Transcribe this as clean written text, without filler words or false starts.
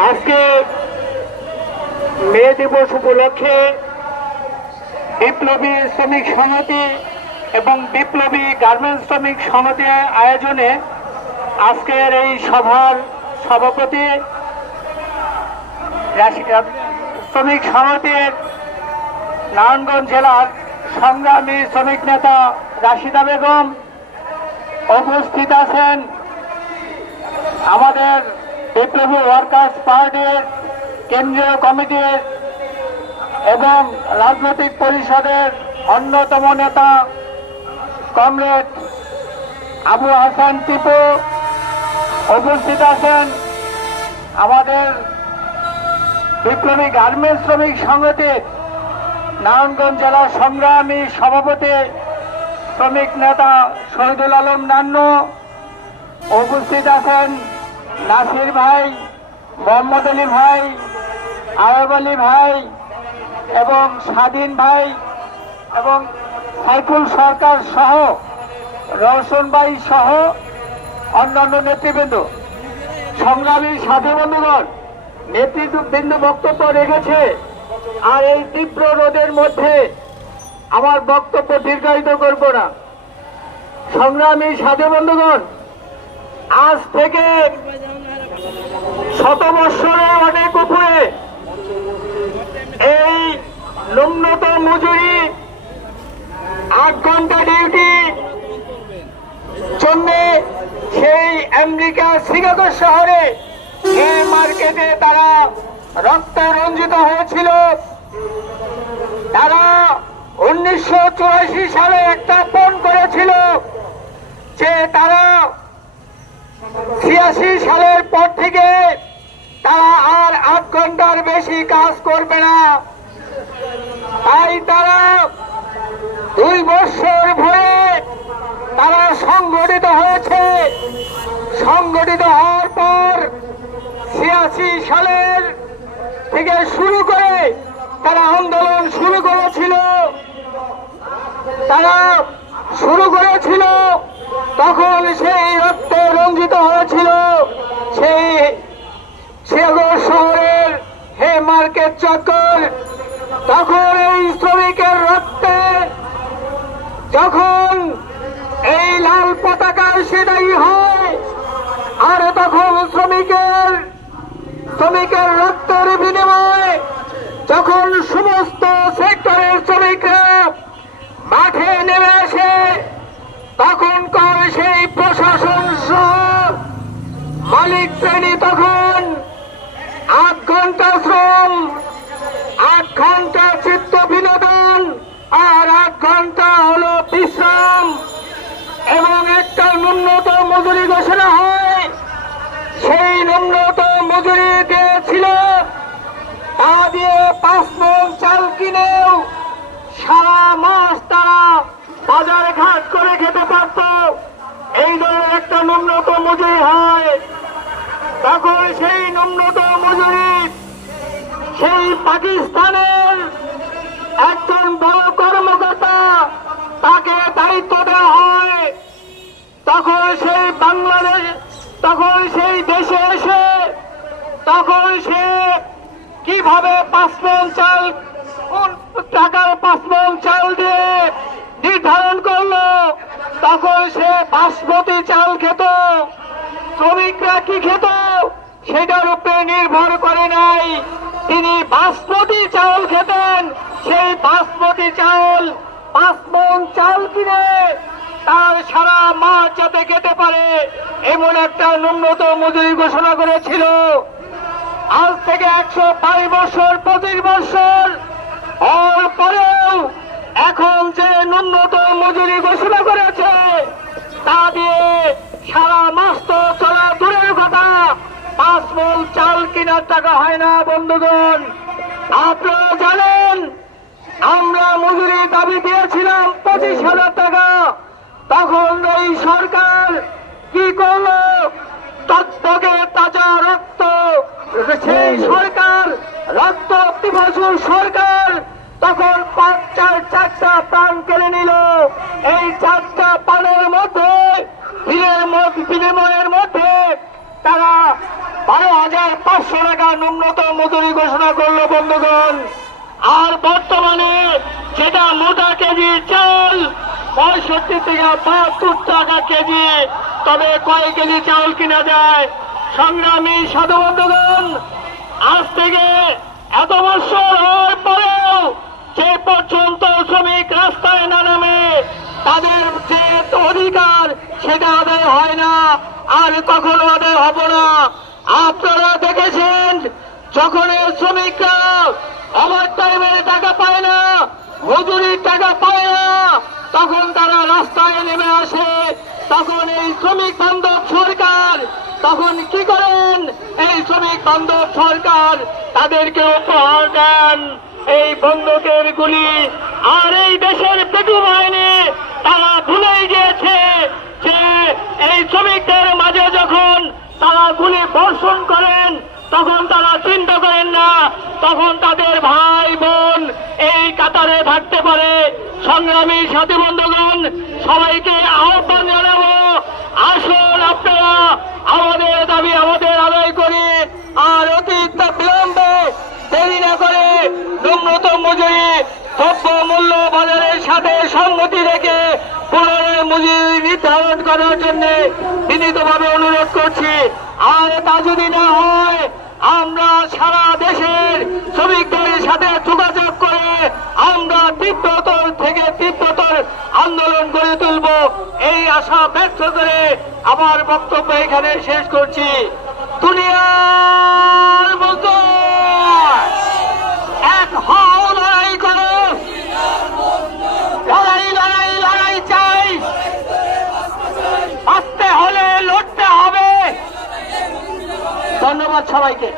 আজকে মে দিবস উপলক্ষে বিপ্লবী শ্রমিক সমিতি এবং বিপ্লবী গার্মেন্টস শ্রমিক সমিতির আয়োজনে আজকের এই সভার সভাপতি শ্রমিক সমিতির নারায়ণগঞ্জ জেলার সংগ্রামী শ্রমিক নেতা রাশিদা বেগম, উপস্থিত আছেন আমাদের বিপ্লবী ওয়ার্কার্স পার্টির কেন্দ্রীয় কমিটির এবং রাজনৈতিক পরিষদের অন্যতম নেতা কমরেড আবু হাসান টিপু, উপস্থিত আছেন আমাদের বিপ্লবী গার্মেন্টস শ্রমিক সংগঠনের নারায়ণগঞ্জ জেলার সংগ্রামী সভাপতি শ্রমিক নেতা শহীদুল আলম নান্নু, উপস্থিত আছেন নাসির ভাই, মোহাম্মদ আলী ভাই, আয়ব আলী ভাই এবং স্বাধীন ভাই এবং সাইফুল সরকার সহ রওশন ভাই সহ অন্যান্য নেতৃবৃন্দ। সংগ্রামী সাথী বন্ধুগণ, নেতৃবৃন্দ বক্তব্য রেখেছে, আর এই তীব্র রোদের মধ্যে আমার বক্তব্য দীর্ঘায়িত করব না। সংগ্রামী সাথী বন্ধুগণ, আজ থেকে শত বৎসরে অনেক উপরে এই ন্যূনতম মজুরি 8 ঘন্টা ডিউটি জন্য সেই আমেরিকা শিকাগো শহরে এই মার্কেটে তারা রক্ত রঞ্জিত হয়েছিল। তারা 1984 সালে একটা ফোন করেছিল যে তারা 86 সালের পর থেকে তারা আর 8 ঘন্টার বেশি কাজ করবে না। তাই তারা 2 বছর ধরে তারা সংগঠিত হয়েছে। সংগঠিত হওয়ার পর 86 সালের থেকে শুরু করে তারা আন্দোলন শুরু করেছিল। তখন সেই রক্তে রঞ্জিত হয়েছিল সেই শিকাগো শহরের হে মার্কেট চত্বর। তখন এই শ্রমিকের রক্তে যখন এই লাল পতাকা সেটাই হয়, আর তখন শ্রমিকের রক্তের বিনিময়ে যখন সমস্ত সেক্টরের শ্রমিকরা মাঠে নেমে আসে, তখনকার সেই প্রশাসন সহ মালিক শ্রেণী তখন 8 ঘন্টা শ্রম, 8 ঘন্টা চিত্ত বিনোদন আর 8 ঘন্টা হলো বিশ্রাম এবং একটা ন্যূনতম মজুরি ঘোষণা হয়। সেই ন্যূনতম মজুরি দিয়েছিল, তা দিয়ে 5 মণ চাল কিনেও সারা মাস তারা বাজারে ঘাট করে খেতে পারত। এই ধরনের একটা ন্যূনতম মজুরি হয়। তখন সেই ন্যূনতম মজুরি সেই পাকিস্তানের একজন বড় কর্মকর্তা তাকে দায়িত্ব দেওয়া হয়। তখন সেই দেশে এসে তখন সে কিভাবে 5 মণ চাল, কোন টাকার 5 মণ চাল দিয়ে নির্ধারণ করলো। তখন সে বাসমতি চাল খেত। শ্রমিকরা কি খেত সেটার উপরে নির্ভর করে নাই, তিনি বাসমতি চাল খেতেন। সেই বাসমতি চাল 5 মণ চাল কিনে তার সারা মাস যাতে খেতে পারে এমন একটা ন্যূনতম মজুরি ঘোষণা করেছিল। আজ থেকে 105 বছর 25 বছর হওয়ার পরেও এখন যে ন্যূনতম মজুরি ঘোষণা করেছে তা দিয়ে সারা মাস তো চলা দূরের কথা, 5 মণ চাল কেনার টাকা হয় না। বন্ধুগণ, আপনারা জানেন আমরা মজুরি দাবি দিয়েছিলাম 25,000 টাকা। তখন এই সরকার কি করলো? টকটকে তাজা রক্ত, সেই সরকার রক্ত পিপাসু সরকার তখন 4টা প্রাণ কেড়ে নিল। এই 4টা প্রাণের মধ্যে বিনিময়ের মধ্যে তারা 12 12,500 টাকা ন্যূনতম মজুরি ঘোষণা করলো বন্ধুগণ। আর বর্তমানে যেটা মোটা কেজি চাল 65 থেকে 72 টাকা কেজি, তবে কয় কেজি চাল কিনা যায়? সংগ্রামী সাধু বন্ধুগণ, আজ থেকে এত বছর হওয়ার পরেও যে পর্যন্ত শ্রমিক রাস্তায় না নামে তাদের যে অধিকার সেটা আদায় হয় না, আর কখনো আদায় হবে না। আপনারা দেখেছেন যখন এই শ্রমিকরা ওভার টাইমের টাকা পায় না, মজুরির টাকা পায় না, তখন তারা রাস্তায় নেমে আসে। তখন এই শ্রমিক বান্ধব সরকার তখন কি করেন? এই শ্রমিক বান্ধব সরকার তাদেরকে উপহার দেন এই বন্দুকের গুলি। আর এই দেশের পেটু বাহিনী তারা ভুলেই গিয়েছে যে এই শ্রমিকদের মাঝে যখন তারা গুলি বর্ষণ করেন তখন তারা চিন্তা করেন না তখন তাদের ভাই বোন এই কাতারে থাকতে পারে। সংগ্রামী সাথী বন্ধুগণ, সবাইকে আহ্বান জানাবো, আসুন আপনারা আমাদের দাবি আমাদের আদায় করি। আর অতিরিক্ত বিলম্বে দেরি না করে ন্যূনতম মজুরি দ্রব্য মূল্য বাজারের সাথে সংগতি রেখে পুনরায় মজুরি নির্ধারণ করার জন্য বিনীতভাবে অনুরোধ করছি। আর তা যদি না হয় আমরা সারা দেশের শ্রমিকদের সাথে যোগাযোগ করে আমরা তীব্রতর থেকে তীব্রতর আন্দোলন গড়ে তুলব। এই আশা ব্যক্ত করে আমার বক্তব্য এখানে শেষ করছি। দুনিয়ার মজদুর এক হও, লড়াই করো, লড়াই লড়াই লড়াই চাই, বাঁচতে হলে লড়তে হবে। ধন্যবাদ সবাইকে।